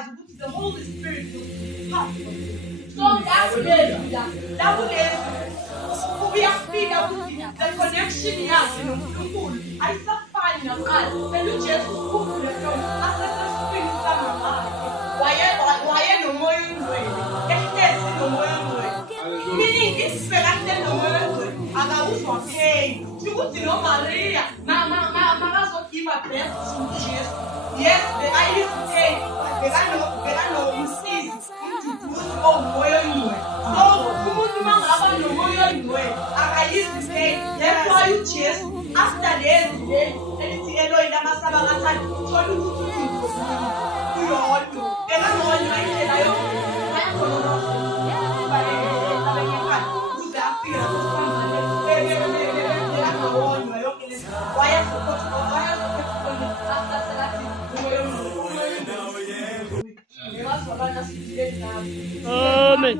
uyazi ukuthi the Holy Spirit will pass from you. So that's uyafika ukuthi the connection yakhe noNkulunkulu ayisafani naqala. Selujesu ukhuphule from asesesifini samaqala. Waye nomoya ongcwele, ehlezi nomoya ongcwele. Meaning isibekade nomoya ongcwele akawuzwa pain. Ukuthi no Maria makazogiva birth to Jesu. Yes, ayizipay. Bekanomsizi umduduzi omoya ongcwele. So umuntu mangaba nomoya ongcwele akayizipay. That's why uJesu after lezi elithi Eloi lama sabakathanda uthola ukuthi uyodwa. Ekangona indlela yonke. Ayakhona Amen.